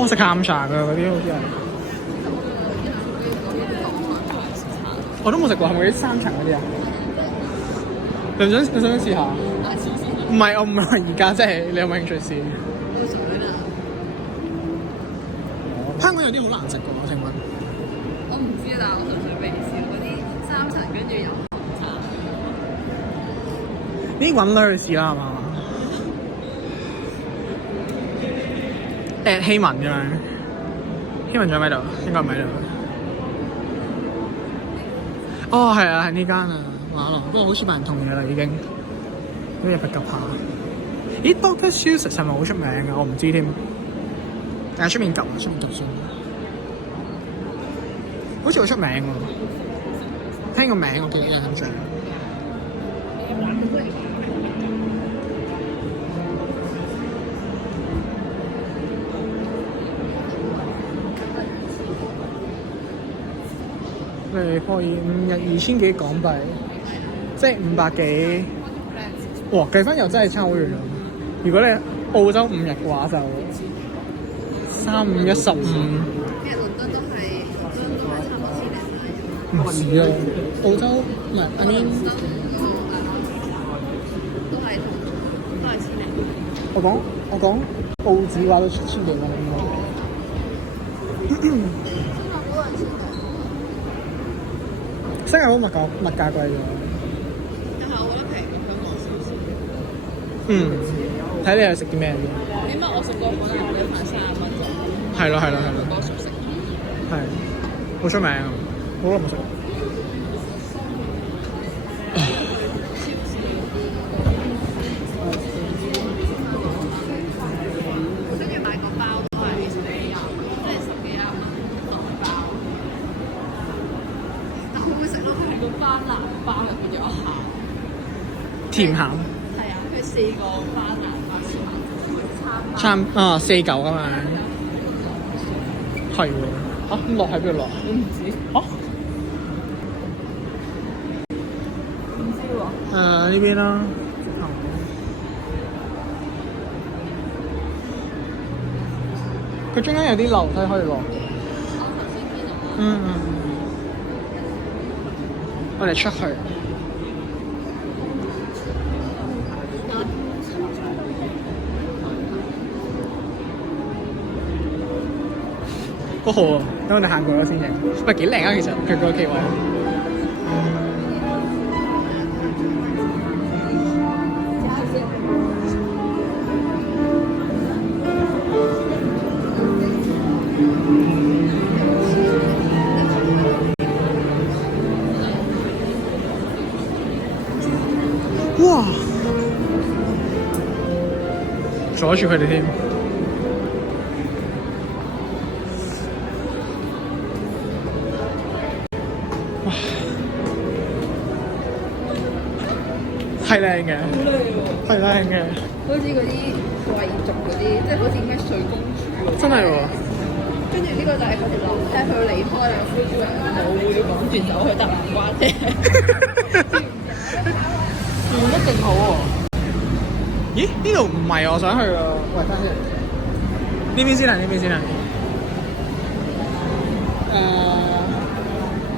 我食下午茶㗎嗰啲好似係。我都冇食過，係咪嗰啲三層嗰啲啊？你想試下？唔係，我唔係話而家，即係你有冇興趣試？香港有啲好難食㗎，我請問。我唔知，但係我純粹未試嗰啲三層，跟住有紅茶。呢啲揾女去試啦，係嘛？at 希文咁樣，希文仲喺咪度？應該唔喺度。哦，係啊，係呢間啊，馬龍。不過好似冇人同意啦，已經。都入去及下。咦 ，Doctor Seuss 係咪好出名㗎？我唔知添。但係出面及算。好似好出名喎。聽個名我記得有印象。可以5日2000幾港幣，即係500幾。哇！計翻又真係差好遠咯。如果你澳洲5日嘅話，就3、5、1、15。其實倫敦都係差唔多千零。唔止啊！澳洲唔係，I mean 都係千零。我講澳紙嘅話都1000幾蚊應該。新加坡物價貴咗，但係我覺得平過香港少少。睇你係食啲咩先。起碼我食過可能有一盤30蚊啫。係咯。多熟食。係，好出名啊！好耐冇食。跟住買個包都係10幾廿蚊，即係10幾廿蚊一包。但好好食咯，佢係個班蘭包入邊有一下甜鹹。係啊，佢4個班蘭包餐包。 4嚿咁樣。係喎。咁落喺邊度落？我唔知。唔知喎。呢邊啦。佢中間有啲樓梯可以落。我哋出去。好啊！等我哋行過咗先影。喂，幾靚啊！其實佢嗰個企位。哇！阻住佢哋添。哇！係靚嘅。係靚嘅。好似嗰啲貴族嗰啲，即係好似咩睡公主喎。真係喎。跟住呢個就係嗰條樓梯，佢離開兩夫婦人冇要趕住走去搭南瓜啫。做得勁好喎！咦？呢度唔係我想去咯。喂，翻嚟呢邊先啊！呢邊先啊！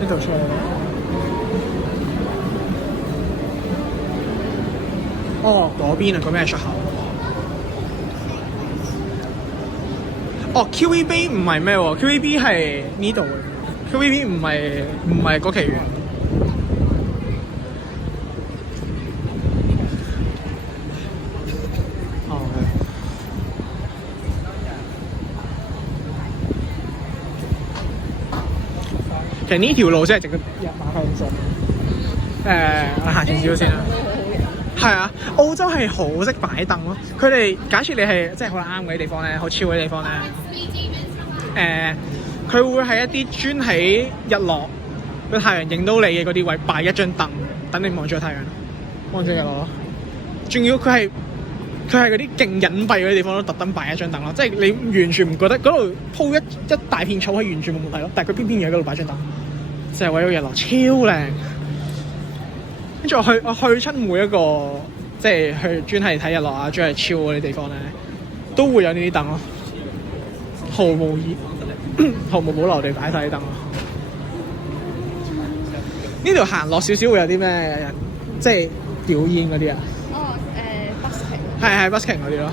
呢度出去。哦，嗰邊啊，個咩出口？哦 ，QVB 唔係咩喎 ？QVB 係呢度嘅。QVB 唔係嗰期嘅。其實呢條路真係值得一馬向信。我行前少少先啦。係啊，澳洲係好識擺凳咯。佢哋假設你係即係好啱嗰啲地方咧，好超嗰啲地方咧，佢會喺一啲專喺日落個太陽影到你嘅嗰啲位擺一張凳，等你望住個太陽，望住日落。仲要佢係嗰啲勁隱蔽嗰啲地方都特登擺一張凳咯，即係你完全唔覺得嗰度鋪一大片草係完全冇問題咯，但係佢偏偏要喺嗰度擺張凳，就係為咗日落超靚。跟住我去親每一個即係去專係睇日落啊，專係超嗰啲地方咧，都會有呢啲凳咯，毫無毫無保留地擺晒啲燈。呢條行落少少會有啲咩人，即係表演嗰啲啊？哦，busking。係 busking 嗰啲咯。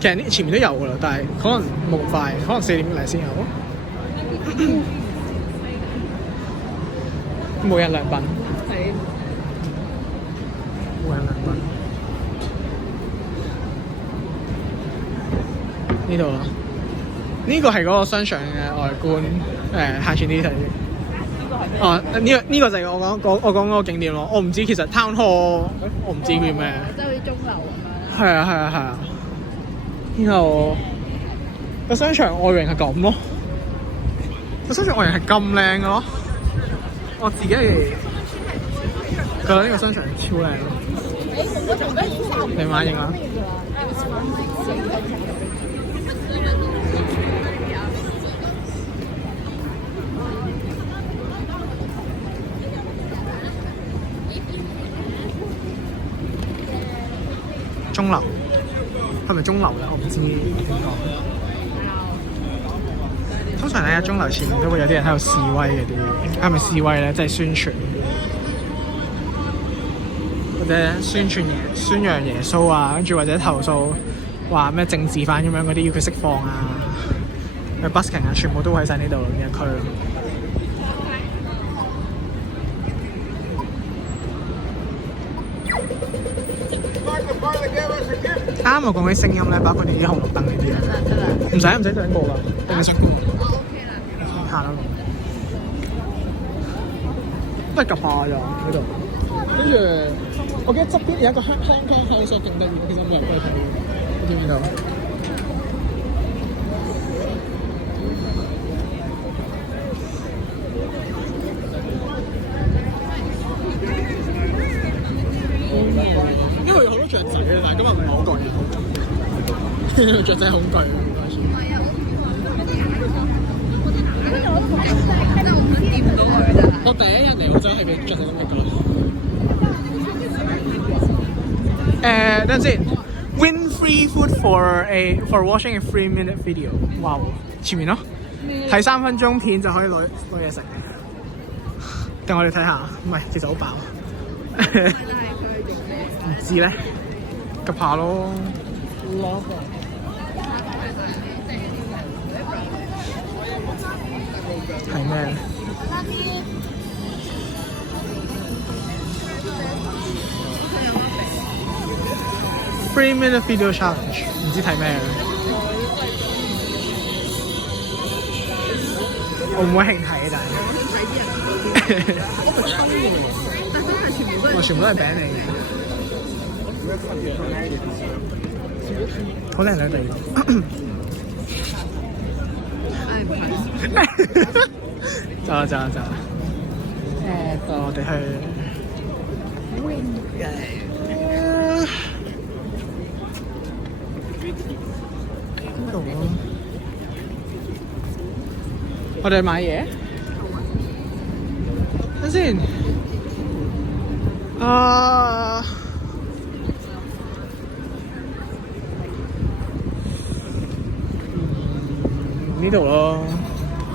其實呢前面都有㗎啦，但係可能冇咁快，可能4點嚟先有。每人2品。係。每人2品。呢度咯，呢個係嗰個商場嘅外觀。行前啲睇。哦，呢個就係我講嗰個景點咯。我唔知其實 Town Hall， 我唔知佢叫咩。即係好似鐘樓咁樣。係啊。然後個商場外形係咁咯，個商場外形係咁靚嘅咯。我自己係覺得呢個商場超靚咯。你買影啊？鐘樓係咪鐘樓咧？我唔知點講。通常咧，鐘樓前面都會有啲人喺度示威嗰啲，係咪示威咧？即係宣傳，或者宣揚耶穌啊，跟住或者投訴話咩政治犯咁樣嗰啲，要佢釋放啊，去 busking 啊，全部都喺晒呢度呢一區。啱我講起聲音咧，包括你啲紅綠燈呢啲啊，唔使整過㗎，定係想過？行啦，都係夾下咋呢度。跟住我記得側邊有一個香港 house 勁得意，其實冇人過去睇嘅，你見唔見到？因為有好多雀仔啊，但係今日唔係好貴，雀仔好貴。我第一日嚟澳洲係俾雀仔咁嘅價。等陣先 ，win free food for watching a 3-minute video。哇！前面咯，睇3分鐘片就可以攞嘢食。等我哋睇下，唔係，其實好飽。唔知咧，急下咯。係咩？3-minute video challenge， 唔知睇咩咧？我唔會興睇嘅，但係。我全部都係餅嚟嘅。好靚靚地。走啦！我哋去邊度啊？我哋買嘢。等先。呢度咯，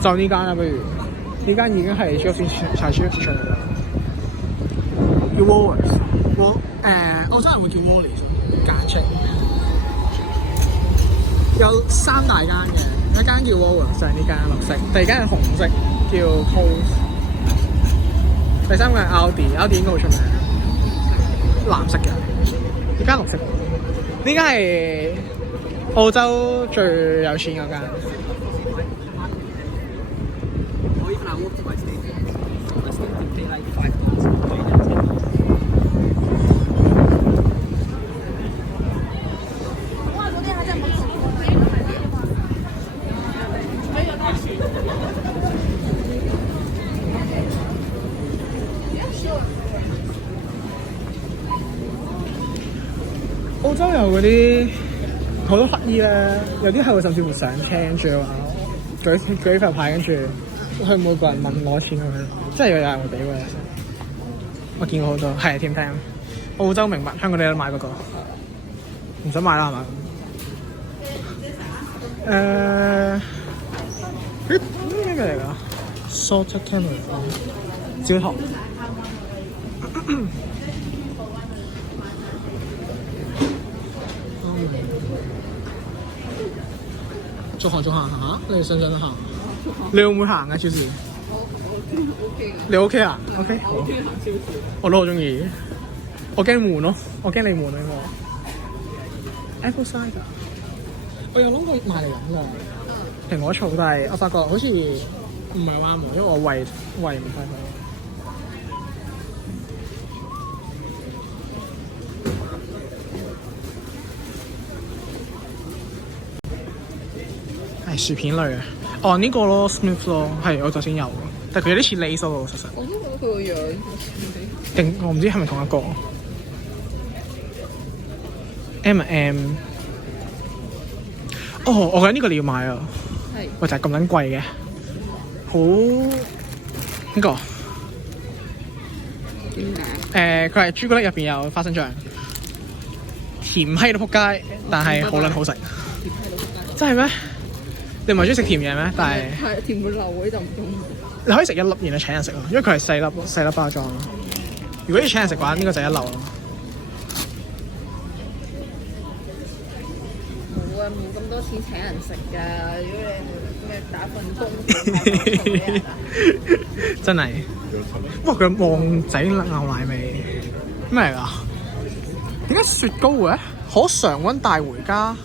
就呢間啦，不如呢間已經係超級市場嚟㗎。叫 Woolworths，澳洲人會叫 Woolies 簡稱。有3大間嘅，一間叫 Woolworths，就係呢間綠色；第二間係紅色，叫 Coles；第三間係 Aldi 應該好出名，藍色嘅。呢間綠色，呢間係澳洲最有錢嗰間。澳洲有嗰啲好多乞衣咧，有啲係會甚至乎上車，跟住話舉塊牌，跟住佢每個人問攞錢咁樣，即係有人會俾嘅。我見過好多，係添聽。澳洲明白，香港你都買嗰個，唔想買啦係嘛？咩嚟㗎 ？Salted caramel 焦糖。逐行行下，你想唔想行？你會唔會行啊？超市？你 OK 啊 ？OK 好。我都好中意。我驚悶咯，我驚你悶啊呢個。Apple cider，我有諗過買嚟飲㗎。蘋果醋，但係我發覺好似唔係啱我，因為我胃唔太好。係薯片類啊！哦呢個咯 Smith 咯，係我頭先有，但係佢有啲似 Lay's 咯，實。我都覺得佢個樣定我唔知係咪同一個 M&M。哦，我覺得呢個你要買啊！係。喂，就係咁撚貴嘅，好呢個點解？佢係朱古力入邊有花生醬，甜閪到仆街，但係好撚好食。甜喺度街。真係咩？你唔係中意食甜嘢咩？但係係甜會流嗰啲就唔中意。你可以食一粒，然後請人食咯，因為佢係細粒包裝。如果要請人食嘅話，呢個就一流咯。冇啊，冇咁多錢請人食㗎。如果你咩打份工，真係。哇！佢旺仔牛奶味咩嚟㗎？點解雪糕嘅？可常溫帶回家。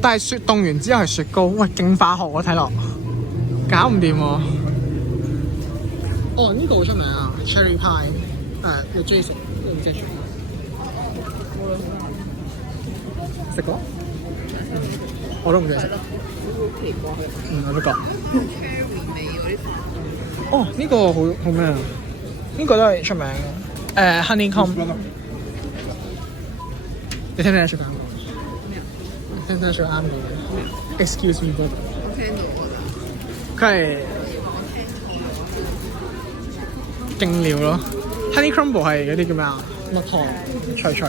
但係雪凍完之後係雪糕，喂，勁化學我睇落，搞唔掂喎。哦，呢個好出名啊 ，Cherry Pie， 你中意食？你唔知食過？我都唔中意食。好奇怪嘅。我都覺。Cherry 味嗰啲。哦，呢個好咩啊？呢個都係出名嘅。Honeycomb， 你聽唔聽得出名？聽得出啱嘅。Excuse me， 我聽到我就。佢係勁料咯。Honey Crumble 係嗰啲叫咩啊？蜜糖脆脆，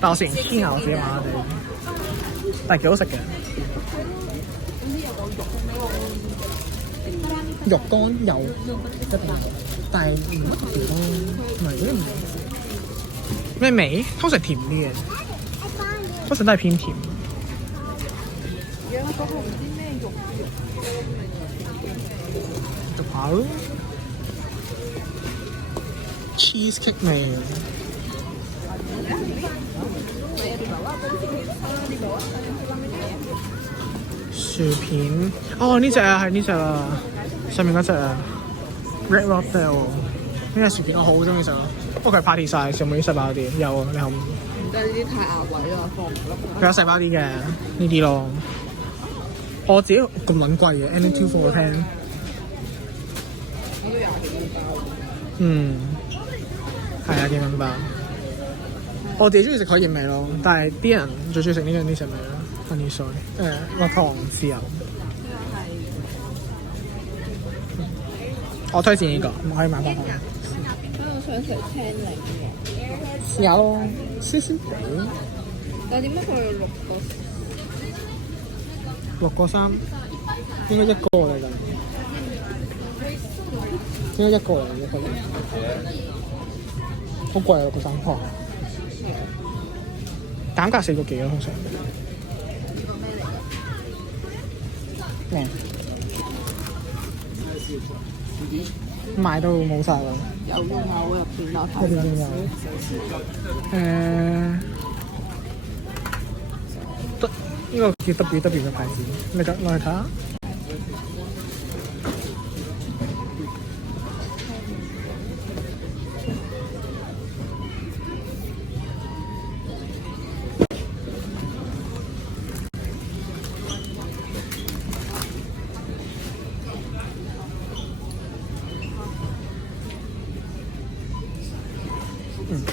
但我食完天牙我自己麻麻地，但係幾好食嘅。肉乾有一邊，但係唔乜特別咯，唔係嗰啲唔咩味？通常甜啲嘅，通常都係偏甜。有嗰個唔知咩肉扒咯 ，cheesecake 味。薯片，哦呢隻啊，係呢隻啊，上面嗰隻啊 ，Red Lobster 呢隻薯片我好中意食咯，不過佢係 party size，有冇啲細包啲？有啊，你後面。唔得，呢啲太壓位啦，放唔落。佢有細包啲嘅呢啲咯。我自己咁撚貴嘅 ，Anything for 10。我都廿幾蚊包。嗯，係啊，幾蚊包。我自己中意食海鹽味咯，但係啲人最中意食呢隻味咯 ，honey soy，蜜糖豉油。我推薦呢個，可以買翻去。我想食青檸嘅。試下咯，燒燒地。但係點解佢有6.3，應該一個嚟㗎，應該一個嚟嘅，好貴啊！6.3磅，減價4個幾咯，通常。咩？賣到冇晒啦！有嘅有入邊有睇。入邊有。呢個叫 WW 嘅牌子，你攞嚟睇下。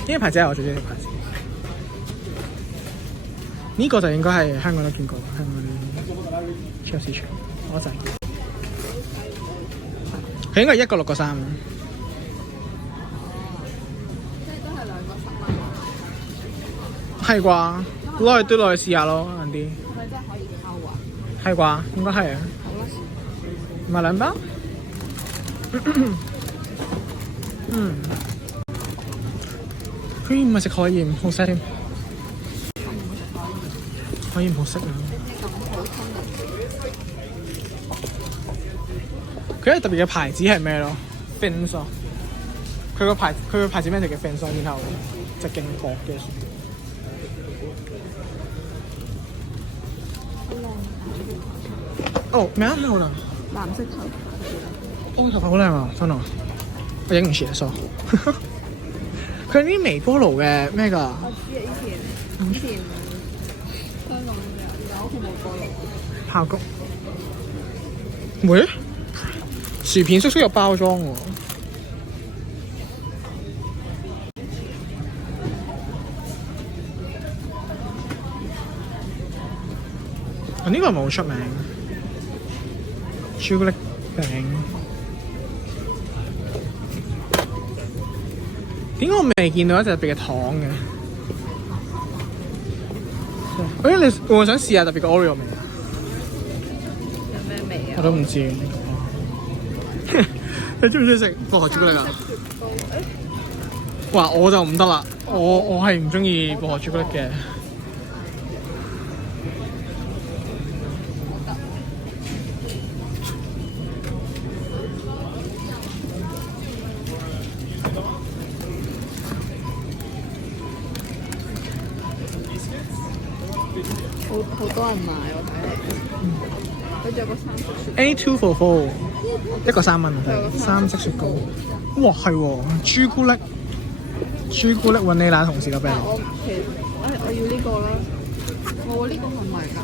呢個牌子係我最中意嘅牌子。呢個就應該係香港都見過，香港啲超市場，我就佢應該係一個6.3。即係都係2個10蚊。係啩？攞去都攞去試下咯，晏啲。咪真係可以溝啊！係啩？應該係啊。好啦，買兩包。嗯。居然唔係食海鹽，好食添。海鹽好食啊！咁普通佢有特別嘅牌子係咩咯 ？Fins 咯。佢個牌子咩就叫 Fins 咯，然後就勁薄嘅。哦，咩啊？咩好靚？藍色頭髮。哦，頭髮好靚啊！真啊！我影唔切啊，sorry。佢啲微波爐嘅咩㗎？我知啊，以前香港有屋企冇波爐。爆谷。喂？薯片叔叔有包裝喎。呢個係咪好出名？朱古力餅。點解我未見到一隻特別嘅糖嘅？你會唔會想試下特別嘅 Oreo 味啊？有咩味啊？我都唔知。你中唔中意食薄荷朱古力啊？哇！我就唔得啦，我係唔中意薄荷朱古力嘅。好多人買我睇嚟，佢仲有個三色雪。Any 2 for 4，一個3蚊啊！三色雪糕。哇，係喎，朱古力雲呢拿同事嘅餅。我要呢個啦，我呢個係咪㗎？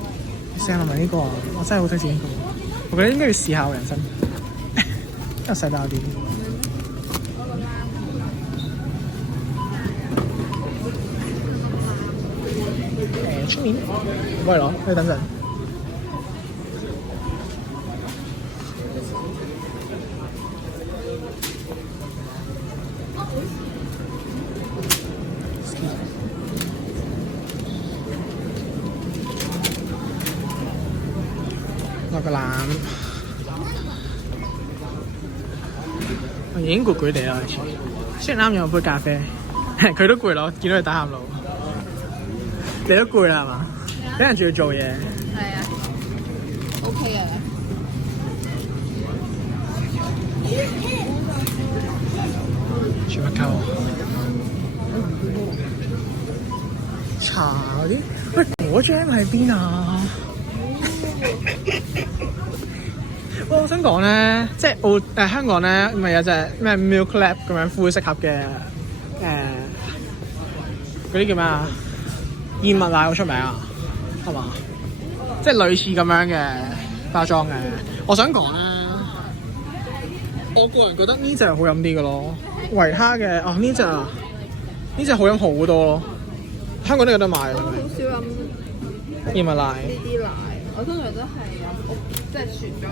試下買呢個啊！我真係好想試呢個。我覺得應該要試下我人生，因為細包啲。出面，唔可以攞，你等陣。落個籃，我已經攰攰地啦，開始。雖然啱有杯咖啡，佢都攰咯，見到佢打喊路。你都攰啦係嘛？等陣仲要做嘢。係啊 ，OK 啊。全部溝茶嗰啲，喂，果醬喺邊啊？我想講咧，即係香港咧，咪有隻咩 Milk Lab 咁樣灰色盒嘅嗰啲叫咩啊？燕麥奶好出名啊，係嘛？即係類似咁樣嘅包裝嘅。我想講咧，我個人覺得呢隻好飲啲嘅咯。維他嘅呢隻好飲好多咯。香港都有得賣嘅。我好少飲燕麥奶。呢啲奶，我通常都係飲屋即係全裝。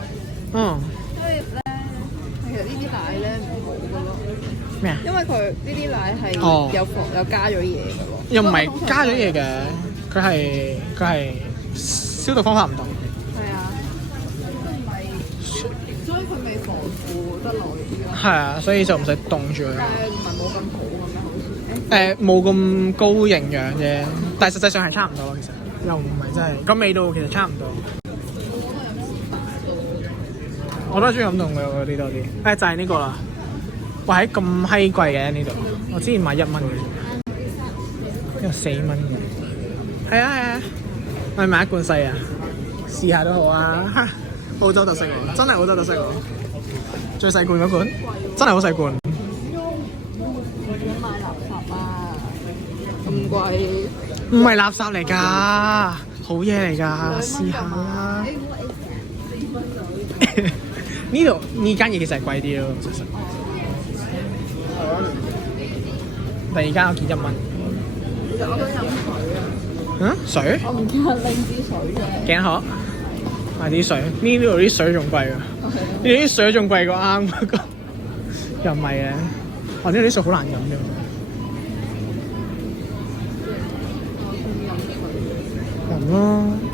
所以咧，其實呢啲奶咧唔好嘅咯。咩啊？因為佢呢啲奶係有加咗嘢嘅喎。又唔係加咗嘢嘅，佢係消毒方法唔同。係啊，都唔係，所以佢未防腐得耐啲咯。係啊，所以就唔使凍住佢。但係唔係冇咁好咁樣，好似冇咁高營養啫，但係實際上係差唔多咯。其實又唔係真係個味道，其實差唔多。我都係中意飲凍嘅嗰啲多啲。就係呢個啦。哇！喺咁閪貴嘅呢度，我之前買1蚊嘅，呢個4蚊嘅。係啊，我哋買一罐細啊，試下都好啊。澳洲特色喎，真係澳洲特色喎。最細罐嗰罐，真係好細罐。想買垃圾啊！咁貴。唔係垃圾嚟㗎，好嘢嚟㗎，試下啦。呢度呢間嘢其實係貴啲咯，其實。第二間我見1蚊。其實我想飲水啊。水？我唔見拎支水嘅。頸渴，買啲水。呢度啲水仲貴㗎，呢度啲水仲貴過啱嗰個。又唔係嘅，或者呢啲水好難飲啫。我想飲水。咯。